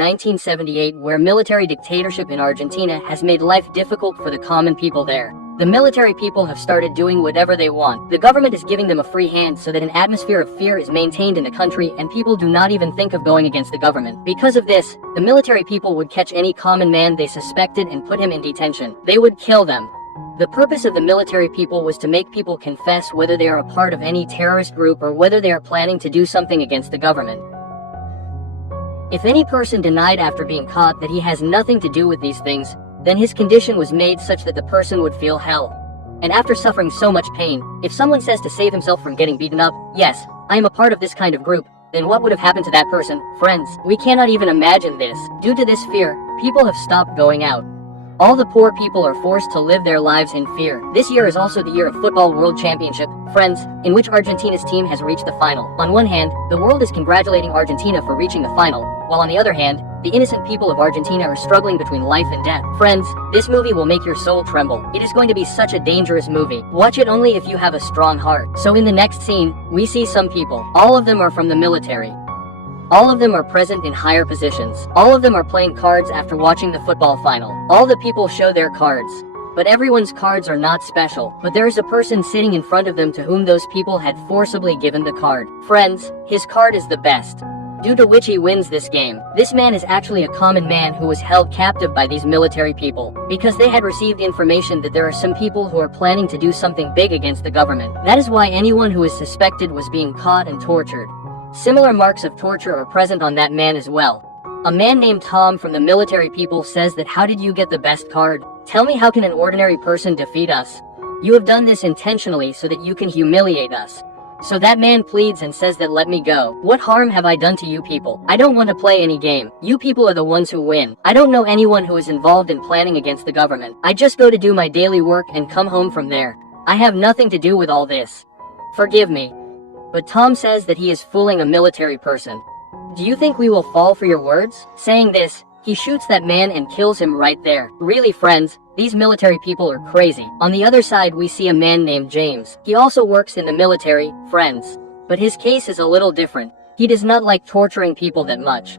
1978, where military dictatorship in Argentina has made life difficult for the common people there. The military people have started doing whatever they want. The government is giving them a free hand so that an atmosphere of fear is maintained in the country and people do not even think of going against the government. Because of this, the military people would catch any common man they suspected and put him in detention. They would kill them. The purpose of the military people was to make people confess whether they are a part of any terrorist group or whether they are planning to do something against the government. If any person denied after being caught that he has nothing to do with these things, then his condition was made such that the person would feel hell. And after suffering so much pain, if someone says to save himself from getting beaten up, "Yes, I am a part of this kind of group," then what would have happened to that person? Friends, we cannot even imagine this. Due to this fear, people have stopped going out. All the poor people are forced to live their lives in fear. This year is also the year of Football World Championship, friends, in which Argentina's team has reached the final. On one hand, the world is congratulating Argentina for reaching the final, while on the other hand, the innocent people of Argentina are struggling between life and death. Friends, this movie will make your soul tremble. It is going to be such a dangerous movie. Watch it only if you have a strong heart. So in the next scene, we see some people. All of them are from the military. All of them are present in higher positions. All of them are playing cards after watching the football final. All the people show their cards. But everyone's cards are not special. But there is a person sitting in front of them to whom those people had forcibly given the card. Friends, his card is the best, due to which he wins this game. This man is actually a common man who was held captive by these military people, because they had received information that there are some people who are planning to do something big against the government. That is why anyone who is suspected was being caught and tortured. Similar marks of torture are present on that man as well. A man named Tom from the military people says that, "How did you get the best card? Tell me, how can an ordinary person defeat us? You have done this intentionally so that you can humiliate us." So that man pleads and says that, "Let me go. What harm have I done to you people? I don't want to play any game. You people are the ones who win. I don't know anyone who is involved in planning against the government. I just go to do my daily work and come home from there. I have nothing to do with all this. Forgive me." But Tom says that he is fooling a military person. "Do you think we will fall for your words?" Saying this, he shoots that man and kills him right there. Really, friends, these military people are crazy. On the other side, we see a man named James. He also works in the military, friends. But his case is a little different. He does not like torturing people that much.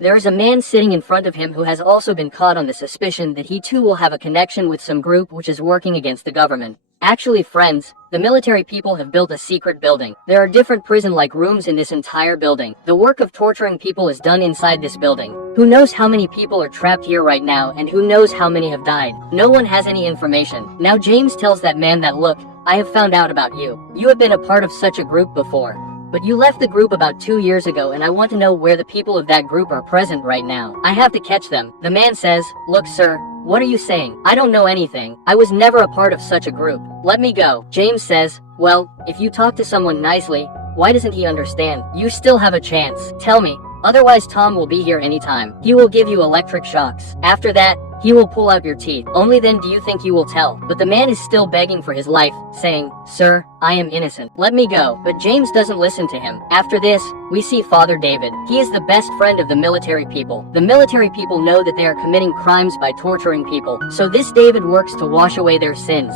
There is a man sitting in front of him who has also been caught on the suspicion that he too will have a connection with some group which is working against the government. Actually, friends, the military people have built a secret building. There are different prison-like rooms in this entire building. The work of torturing people is done inside this building. Who knows how many people are trapped here right now, and who knows how many have died? No one has any information. Now James tells that man that, "Look, I have found out about you. You have been a part of such a group before. But you left the group about 2 years ago, and I want to know where the people of that group are present right now. I have to catch them." The man says, "Look, sir, what are you saying? I don't know anything. I was never a part of such a group. Let me go." James says, "Well, if you talk to someone nicely, why doesn't he understand? You still have a chance. Tell me. Otherwise Tom will be here anytime. He will give you electric shocks. After that, he will pull out your teeth. Only then do you think you will tell." But the man is still begging for his life, saying, "Sir, I am innocent. Let me go." But James doesn't listen to him. After this, we see Father David. He is the best friend of the military people. The military people know that they are committing crimes by torturing people, so this David works to wash away their sins.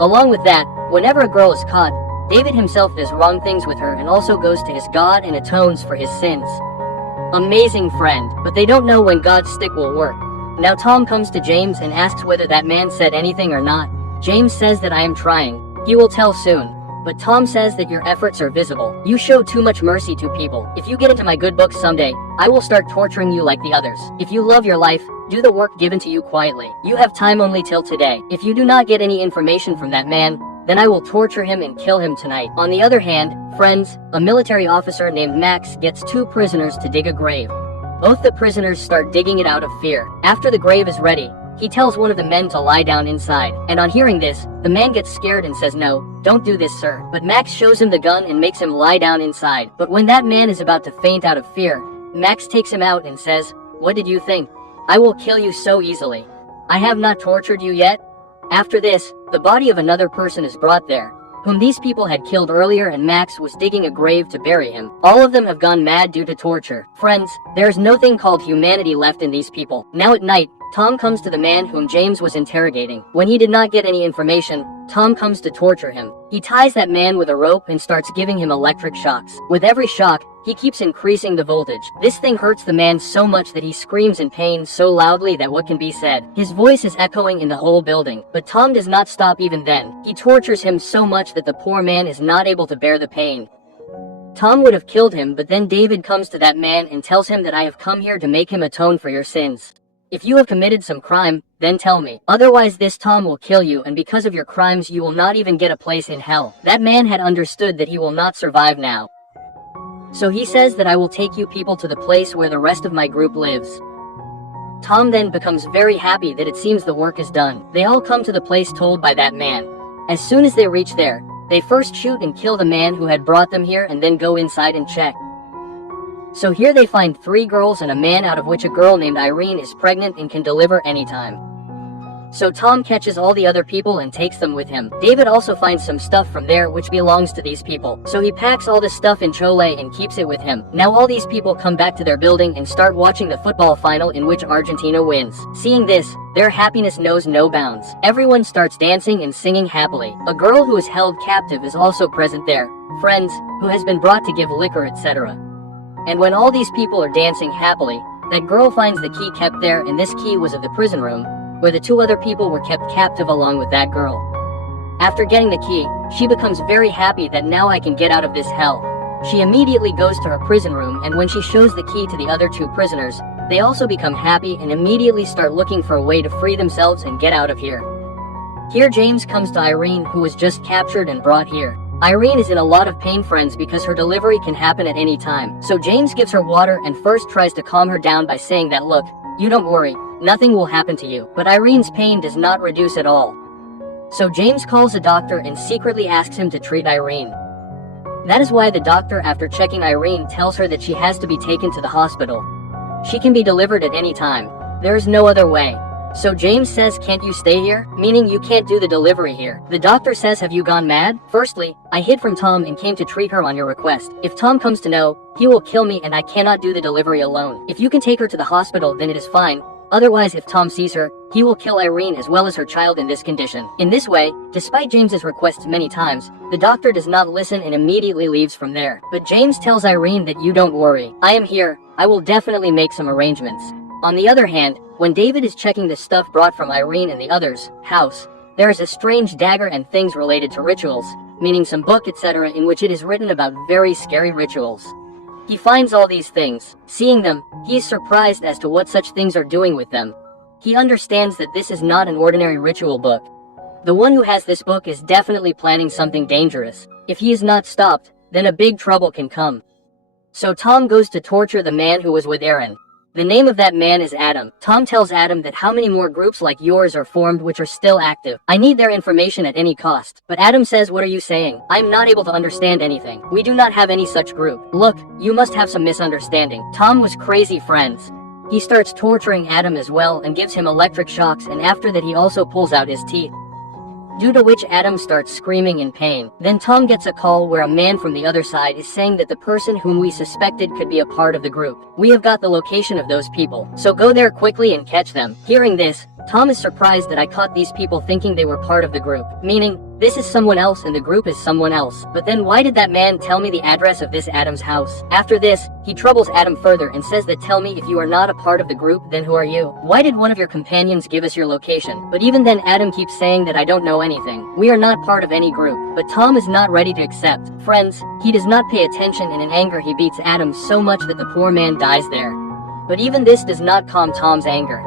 Along with that, whenever a girl is caught, David himself does wrong things with her and also goes to his God and atones for his sins. Amazing friend, but they don't know when God's stick will work. Now Tom comes to James and asks whether that man said anything or not. James says that, "I am trying. He will tell soon." But Tom says that your efforts are visible. You show too much mercy to people. If you get into my good books someday, I will start torturing you like the others. If you love your life, do the work given to you quietly. You have time only till today. If you do not get any information from that man, then I will torture him and kill him tonight. On the other hand, friends, a military officer named Max gets 2 prisoners to dig a grave. Both the prisoners start digging it out of fear. After the grave is ready, he tells one of the men to lie down inside. And on hearing this, the man gets scared and says, "No, don't do this, sir." But Max shows him the gun and makes him lie down inside. But when that man is about to faint out of fear, Max takes him out and says, "What did you think? I will kill you so easily. I have not tortured you yet." After this, the body of another person is brought there, whom these people had killed earlier, and Max was digging a grave to bury him. All of them have gone mad due to torture. Friends, there is no thing called humanity left in these people. Now at night, Tom comes to the man whom James was interrogating. When he did not get any information, Tom comes to torture him. He ties that man with a rope and starts giving him electric shocks. With every shock, he keeps increasing the voltage. This thing hurts the man so much that he screams in pain so loudly that what can be said. His voice is echoing in the whole building, but Tom does not stop even then. He tortures him so much that the poor man is not able to bear the pain. Tom would have killed him, but then David comes to that man and tells him that I have come here to make him atone for your sins. If you have committed some crime, then tell me. Otherwise this Tom will kill you, and because of your crimes you will not even get a place in hell. That man had understood that he will not survive now. So he says that I will take you people to the place where the rest of my group lives. Tom then becomes very happy that it seems the work is done. They all come to the place told by that man. As soon as they reach there, they first shoot and kill the man who had brought them here and then go inside and check. So here they find 3 girls and a man, out of which a girl named Irene is pregnant and can deliver anytime. So Tom catches all the other people and takes them with him. David also finds some stuff from there which belongs to these people. So he packs all this stuff in Chole and keeps it with him. Now all these people come back to their building and start watching the football final in which Argentina wins. Seeing this, their happiness knows no bounds. Everyone starts dancing and singing happily. A girl who is held captive is also present there. Friends, who has been brought to give liquor, etc. And when all these people are dancing happily, that girl finds the key kept there, and this key was of the prison room, where the 2 other people were kept captive along with that girl. After getting the key, she becomes very happy that now I can get out of this hell. She immediately goes to her prison room, and when she shows the key to the other 2 prisoners, they also become happy and immediately start looking for a way to free themselves and get out of here. Here James comes to Irene, who was just captured and brought here. Irene is in a lot of pain, friends, because her delivery can happen at any time. So James gives her water and first tries to calm her down by saying that, look, you don't worry, nothing will happen to you. But Irene's pain does not reduce at all. So James calls a doctor and secretly asks him to treat Irene. That is why the doctor, after checking Irene, tells her that she has to be taken to the hospital. She can be delivered at any time. There is no other way. So James says, can't you stay here? Meaning you can't do the delivery here. The doctor says, have you gone mad? Firstly, I hid from Tom and came to treat her on your request. If Tom comes to know, he will kill me and I cannot do the delivery alone. If you can take her to the hospital, then it is fine. Otherwise, if Tom sees her, he will kill Irene as well as her child in this condition. In this way, despite James's requests many times, the doctor does not listen and immediately leaves from there. But James tells Irene that you don't worry. I am here. I will definitely make some arrangements. On the other hand, when David is checking the stuff brought from Irene and the others' house, there is a strange dagger and things related to rituals, meaning some book, etc., in which it is written about very scary rituals. He finds all these things. Seeing them, he is surprised as to what such things are doing with them. He understands that this is not an ordinary ritual book. The one who has this book is definitely planning something dangerous. If he is not stopped, then a big trouble can come. So Tom goes to torture the man who was with Aaron. The name of that man is Adam. Tom tells Adam that how many more groups like yours are formed which are still active. I need their information at any cost. But Adam says, what are you saying? I'm not able to understand anything. We do not have any such group. Look, you must have some misunderstanding. Tom was crazy, friends. He starts torturing Adam as well and gives him electric shocks, and after that he also pulls out his teeth. Due to which Adam starts screaming in pain. Then Tom gets a call where a man from the other side is saying that the person whom we suspected could be a part of the group. We have got the location of those people, so go there quickly and catch them. Hearing this, Tom is surprised that I caught these people thinking they were part of the group, meaning this is someone else and the group is someone else. But then why did that man tell me the address of this Adam's house? After this, he troubles Adam further and says that tell me, if you are not a part of the group, then who are you? Why did one of your companions give us your location? But even then Adam keeps saying that I don't know anything. We are not part of any group. But Tom is not ready to accept. Friends, he does not pay attention, and in anger he beats Adam so much that the poor man dies there. But even this does not calm Tom's anger.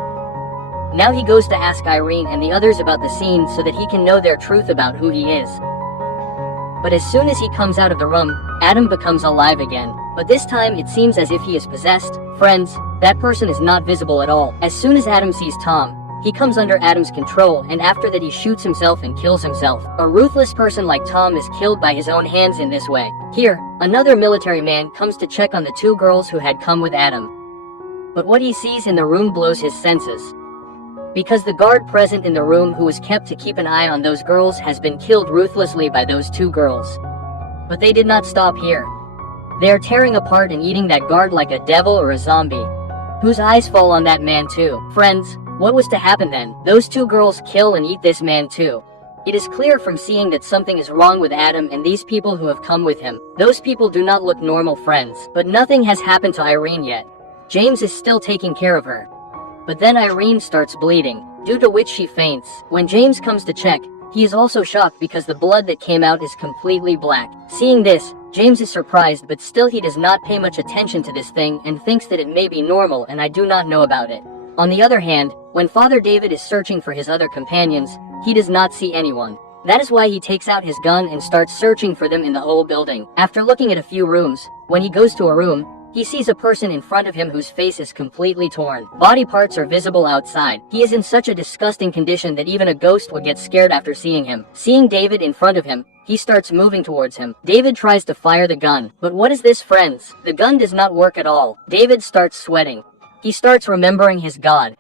Now he goes to ask Irene and the others about the scene so that he can know their truth about who he is. But as soon as he comes out of the room, Adam becomes alive again. But this time it seems as if he is possessed. Friends, that person is not visible at all. As soon as Adam sees Tom, he comes under Adam's control, and after that he shoots himself and kills himself. A ruthless person like Tom is killed by his own hands in this way. Here, another military man comes to check on the 2 girls who had come with Adam. But what he sees in the room blows his senses. Because the guard present in the room who was kept to keep an eye on those girls has been killed ruthlessly by those 2 girls. But they did not stop here. They are tearing apart and eating that guard like a devil or a zombie, whose eyes fall on that man too. Friends, what was to happen then? Those 2 girls kill and eat this man too. It is clear from seeing that something is wrong with Adam and these people who have come with him. Those people do not look normal friends, but nothing has happened to Irene yet. James is still taking care of her. But then Irene starts bleeding, due to which she faints. When James comes to check, he is also shocked because the blood that came out is completely black. Seeing this, James is surprised, but still he does not pay much attention to this thing and thinks that it may be normal and I do not know about it. On the other hand, when Father David is searching for his other companions, he does not see anyone. That is why he takes out his gun and starts searching for them in the whole building. After looking at a few rooms, when he goes to a room, he sees a person in front of him whose face is completely torn. Body parts are visible outside. He is in such a disgusting condition that even a ghost would get scared after seeing him. Seeing David in front of him, he starts moving towards him. David tries to fire the gun. But what is this, friends? The gun does not work at all. David starts sweating. He starts remembering his God.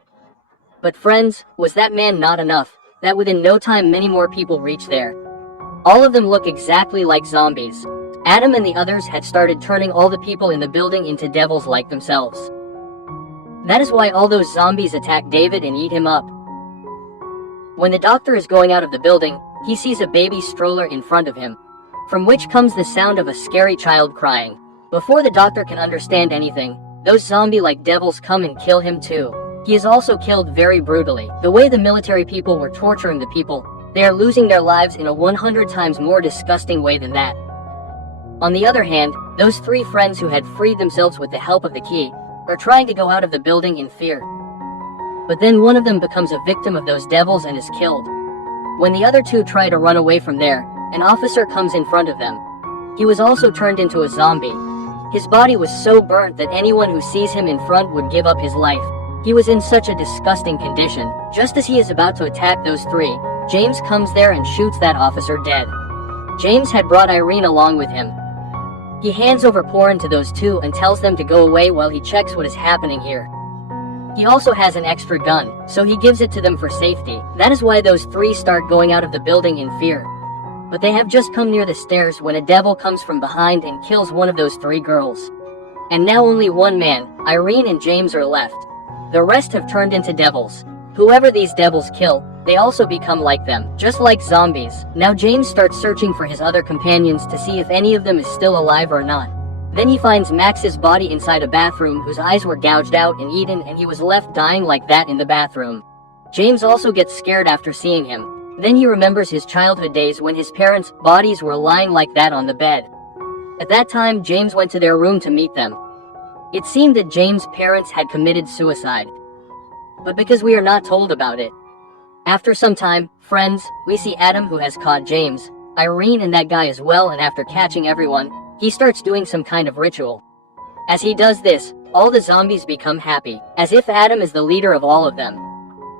But friends, was that man not enough? That within no time many more people reach there. All of them look exactly like zombies. Adam and the others had started turning all the people in the building into devils like themselves. That is why all those zombies attack David and eat him up. When the doctor is going out of the building, he sees a baby stroller in front of him, from which comes the sound of a scary child crying. Before the doctor can understand anything, those zombie-like devils come and kill him too. He is also killed very brutally. The way the military people were torturing the people, they are losing their lives in a 100 times more disgusting way than that. On the other hand, those three friends who had freed themselves with the help of the key are trying to go out of the building in fear. But then one of them becomes a victim of those devils and is killed. When the other two try to run away from there, an officer comes in front of them. He was also turned into a zombie. His body was so burnt that anyone who sees him in front would give up his life. He was in such a disgusting condition. Just as he is about to attack those three, James comes there and shoots that officer dead. James had brought Irene along with him. He hands over Porin to those two and tells them to go away while he checks what is happening here. He also has an extra gun, so he gives it to them for safety. That is why those three start going out of the building in fear. But they have just come near the stairs when a devil comes from behind and kills one of those three girls. And now only one man, Irene and James, are left. The rest have turned into devils. Whoever these devils kill, they also become like them, just like zombies. Now James starts searching for his other companions to see if any of them is still alive or not. Then he finds Max's body inside a bathroom whose eyes were gouged out and eaten, and he was left dying like that in the bathroom. James also gets scared after seeing him. Then he remembers his childhood days when his parents' bodies were lying like that on the bed. At that time, James went to their room to meet them. It seemed that James' parents had committed suicide. But because we are not told about it. After some time, friends, we see Adam, who has caught James, Irene and that guy as well, and after catching everyone, he starts doing some kind of ritual. As he does this, all the zombies become happy, as if Adam is the leader of all of them.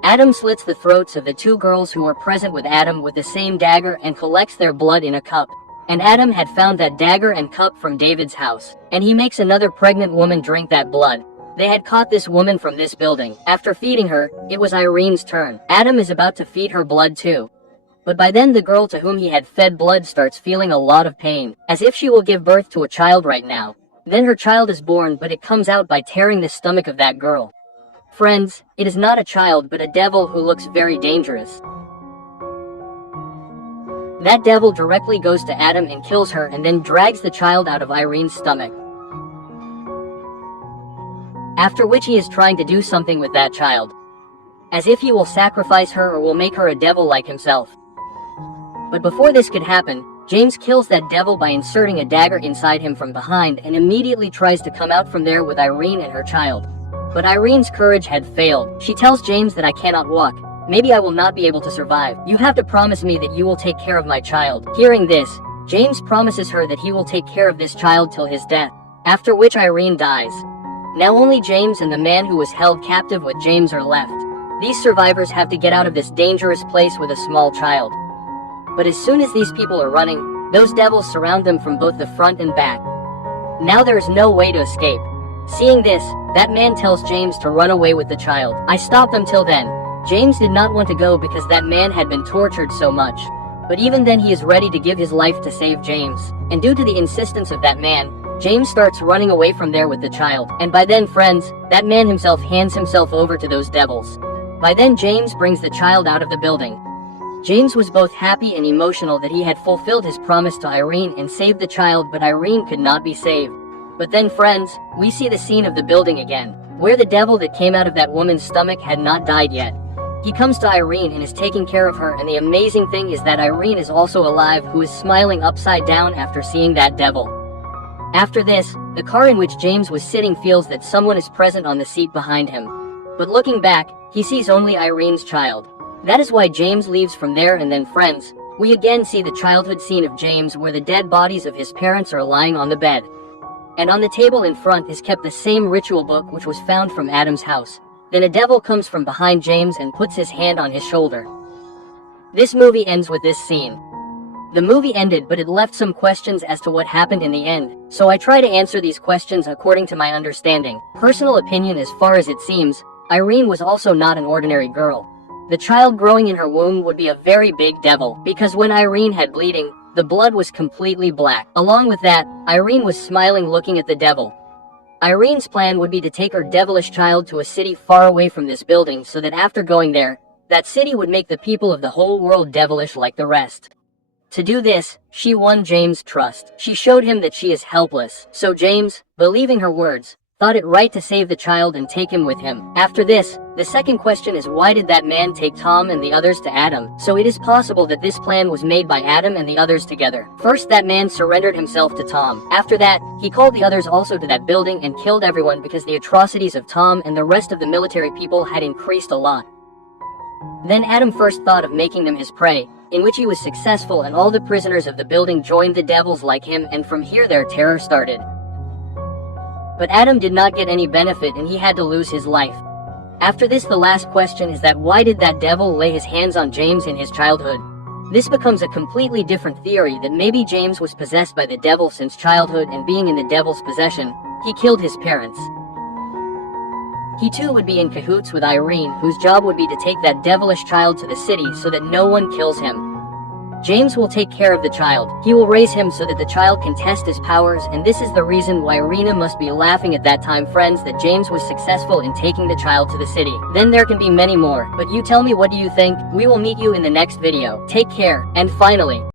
Adam slits the throats of the two girls who were present with Adam with the same dagger and collects their blood in a cup. And Adam had found that dagger and cup from David's house, and he makes another pregnant woman drink that blood. They had caught this woman from this building. After feeding her, it was Irene's turn. Adam is about to feed her blood too. But by then the girl to whom he had fed blood starts feeling a lot of pain, as if she will give birth to a child right now. Then her child is born, but it comes out by tearing the stomach of that girl. Friends, it is not a child but a devil who looks very dangerous. That devil directly goes to Adam and kills her and then drags the child out of Irene's stomach. After which he is trying to do something with that child, as if he will sacrifice her or will make her a devil like himself. But before this could happen, James kills that devil by inserting a dagger inside him from behind and immediately tries to come out from there with Irene and her child. But Irene's courage had failed. She tells James that I cannot walk. Maybe I will not be able to survive. You have to promise me that you will take care of my child. Hearing this, James promises her that he will take care of this child till his death, after which Irene dies. Now only James and the man who was held captive with James are left. These survivors have to get out of this dangerous place with a small child. But as soon as these people are running, those devils surround them from both the front and back. Now there is no way to escape. Seeing this, that man tells James to run away with the child. I stopped them till then. James did not want to go because that man had been tortured so much. But even then he is ready to give his life to save James. And due to the insistence of that man, James starts running away from there with the child. And by then, friends, that man himself hands himself over to those devils. By then James brings the child out of the building. James was both happy and emotional that he had fulfilled his promise to Irene and saved the child, but Irene could not be saved. But then, friends, we see the scene of the building again, where the devil that came out of that woman's stomach had not died yet. He comes to Irene and is taking care of her, and the amazing thing is that Irene is also alive, who is smiling upside down after seeing that devil. After this, the car in which James was sitting feels that someone is present on the seat behind him. But looking back, he sees only Irene's child. That is why James leaves from there, and then, friends, we again see the childhood scene of James where the dead bodies of his parents are lying on the bed. And on the table in front is kept the same ritual book which was found from Adam's house. Then a devil comes from behind James and puts his hand on his shoulder. This movie ends with this scene. The movie ended, but it left some questions as to what happened in the end, so I try to answer these questions according to my understanding. Personal opinion, as far as it seems, Irene was also not an ordinary girl. The child growing in her womb would be a very big devil, because when Irene had bleeding, the blood was completely black. Along with that, Irene was smiling looking at the devil. Irene's plan would be to take her devilish child to a city far away from this building, so that after going there, that city would make the people of the whole world devilish like the rest. To do this, she won James' trust. She showed him that she is helpless. So James, believing her words, thought it right to save the child and take him with him. After this, the second question is, why did that man take Tom and the others to Adam? So it is possible that this plan was made by Adam and the others together. First, that man surrendered himself to Tom. After that, he called the others also to that building and killed everyone because the atrocities of Tom and the rest of the military people had increased a lot. Then Adam first thought of making them his prey, in which he was successful, and all the prisoners of the building joined the devils like him, and from here their terror started. But Adam did not get any benefit and he had to lose his life. After this, the last question is that why did that devil lay his hands on James in his childhood? This becomes a completely different theory, that maybe James was possessed by the devil since childhood, and being in the devil's possession, he killed his parents. He too would be in cahoots with Irene, whose job would be to take that devilish child to the city so that no one kills him. James will take care of the child. He will raise him so that the child can test his powers, and this is the reason why Irina must be laughing at that time, friends, that James was successful in taking the child to the city. Then there can be many more, but you tell me, what do you think? We will meet you in the next video. Take care, and finally,